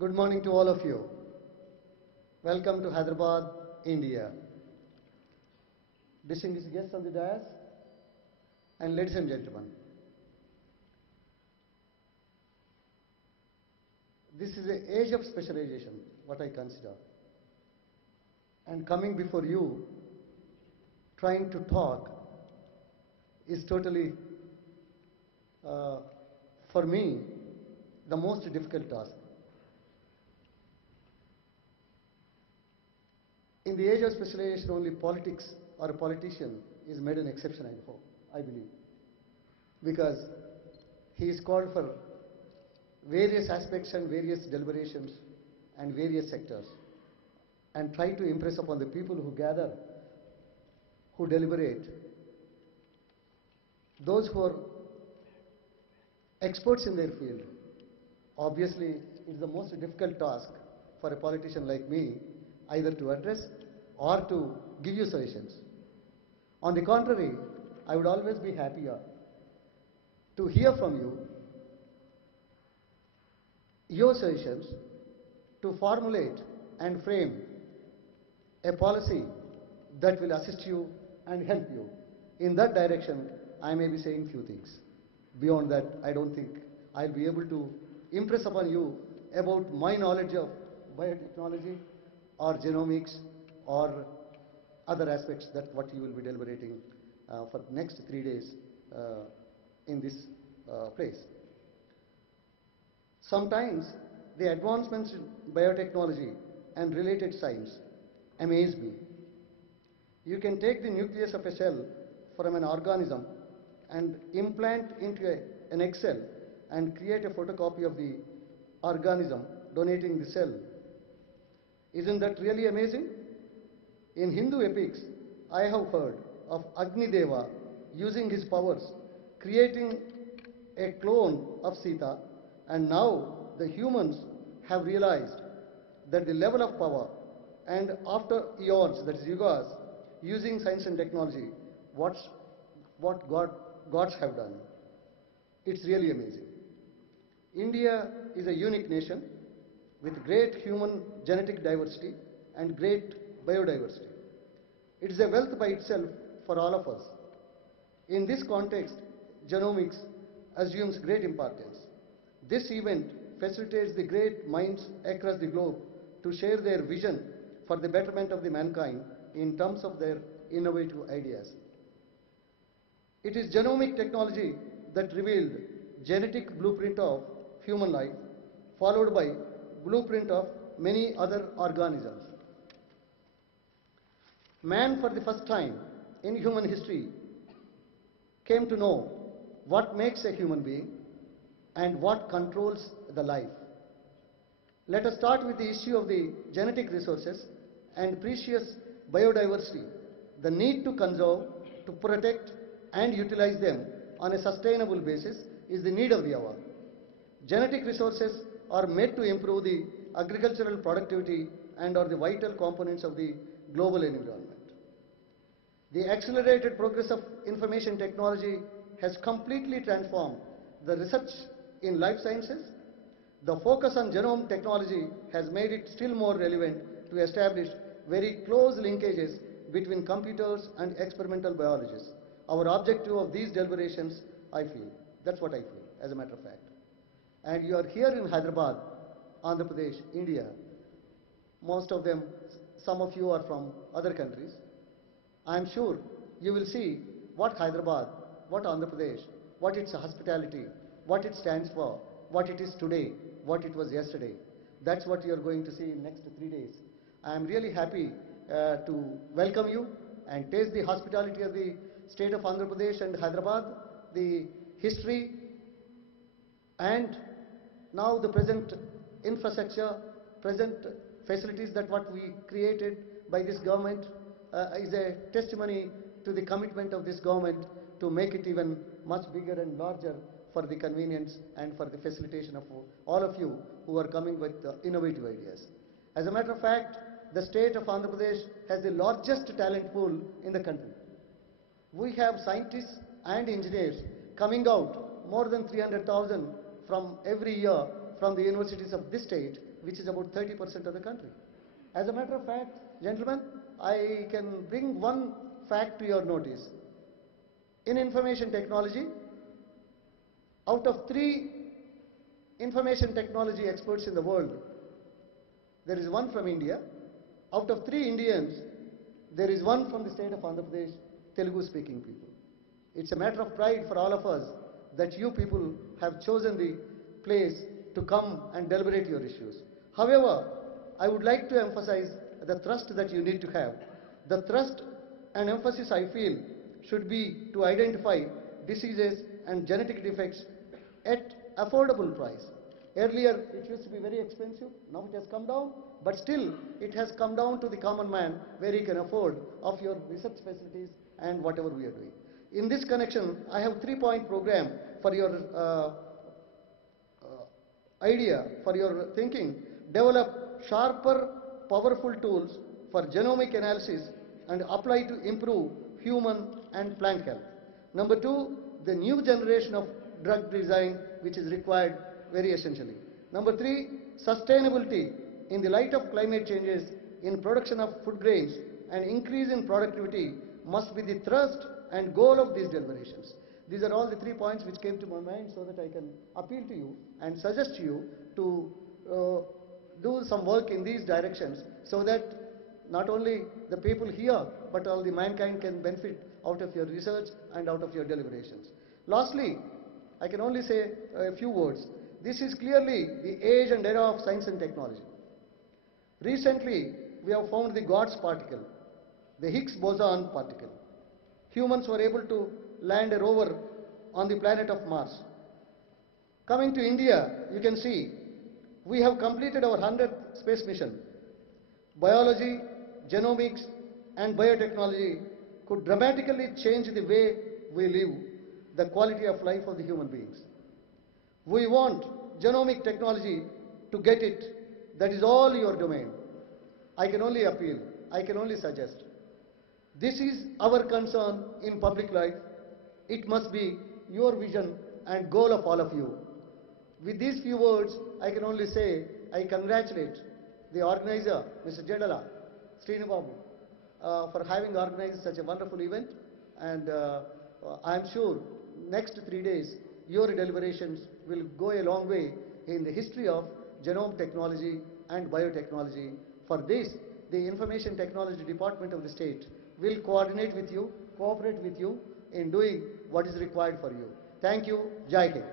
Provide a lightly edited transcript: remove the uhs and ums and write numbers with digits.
Good morning to all of you. Welcome to Hyderabad, India. Distinguished guests on the dais and ladies and gentlemen. This is an age of specialization, what I consider. And coming before you, trying to talk is totally, for me, the most difficult task. In the age of specialization, only politics or a politician is made an exception, I believe. Because he is called for various aspects and various deliberations and various sectors and try to impress upon the people who gather, who deliberate, those who are experts in their field. Obviously, it's the most difficult task for a politician like me either to address or to give you suggestions. On the contrary, I would always be happier to hear from you your suggestions to formulate and frame a policy that will assist you and help you. In that direction, I may be saying few things. Beyond that, I don't think I'll be able to impress upon you about my knowledge of biotechnology or genomics or other aspects that what you will be deliberating for next 3 days in this place. Sometimes the advancements in biotechnology and related science amaze me. You can take the nucleus of a cell from an organism and implant into an egg cell and create a photocopy of the organism donating the cell. Isn't that really amazing? In Hindu epics, I have heard of Agni Deva using his powers, creating a clone of Sita, and now the humans have realized that the level of power, and after eons, that is yugas, using science and technology, what gods have done. It's really amazing. India is a unique nation with great human genetic diversity and great biodiversity. It is a wealth by itself for all of us. In this context, genomics assumes great importance. This event facilitates the great minds across the globe to share their vision for the betterment of the mankind in terms of their innovative ideas. It is genomic technology that revealed genetic blueprint of human life, followed by blueprint of many other organisms. Man, for the first time in human history, came to know what makes a human being and what controls the life. Let us start with the issue of the genetic resources and precious biodiversity. The need to conserve, to protect and utilize them on a sustainable basis is the need of the hour. Genetic resources are made to improve the agricultural productivity and are the vital components of the global environment. The accelerated progress of information technology has completely transformed the research in life sciences. The focus on genome technology has made it still more relevant to establish very close linkages between computers and experimental biologists. Our objective of these deliberations, I feel, that's what I feel, as a matter of fact. And you are here in Hyderabad, Andhra Pradesh, India. Most of them, some of you are from other countries. I am sure you will see what Hyderabad, what Andhra Pradesh, what its hospitality, what it stands for, what it is today, what it was yesterday. That's what you are going to see in next 3 days. I am really happy to welcome you and taste the hospitality of the state of Andhra Pradesh and Hyderabad, the history and now the present infrastructure, present facilities that what we created by this government is a testimony to the commitment of this government to make it even much bigger and larger for the convenience and for the facilitation of all of you who are coming with innovative ideas. As a matter of fact, the state of Andhra Pradesh has the largest talent pool in the country. We have scientists and engineers coming out more than 300,000 from every year from the universities of this state, which is about 30% of the country. As a matter of fact, gentlemen, I can bring one fact to your notice. In information technology, out of 3 information technology experts in the world, there is one from India. Out of 3 Indians, there is one from the state of Andhra Pradesh, Telugu-speaking people. It's a matter of pride for all of us that you people have chosen the place to come and deliberate your issues. However, I would like to emphasize the thrust that you need to have. The thrust and emphasis I feel should be to identify diseases and genetic defects at affordable price. Earlier, it used to be very expensive. Now it has come down, but still it has come down to the common man where he can afford of your research facilities and whatever we are doing. In this connection, I have 3-point program for your idea, for your thinking. Develop sharper, powerful tools for genomic analysis and apply to improve human and plant health. Number 2, the new generation of drug design which is required very essentially. Number 3, sustainability in the light of climate changes in production of food grains and increase in productivity must be the thrust and goal of these deliberations. These are all the 3 points which came to my mind so that I can appeal to you and suggest to you to do some work in these directions so that not only the people here but all the mankind can benefit out of your research and out of your deliberations. Lastly, I can only say a few words. This is clearly the age and era of science and technology. Recently, we have found the God's particle, the Higgs boson particle. Humans were able to land a rover on the planet of Mars. Coming to India, you can see we have completed our 100th space mission. Biology, genomics, and biotechnology could dramatically change the way we live, the quality of life of the human beings. We want genomic technology to get it. That is all your domain. I can only appeal, I can only suggest. This is our concern in public life. It must be your vision and goal of all of you. With these few words, I can only say I congratulate the organizer, Mr. Jadala, Srinu Babu, for having organized such a wonderful event. And I am sure next 3 days, your deliberations will go a long way in the history of genome technology and biotechnology. For this, the Information Technology Department of the state will coordinate with you, cooperate with you in doing what is required for you. Thank you. Jai Hind.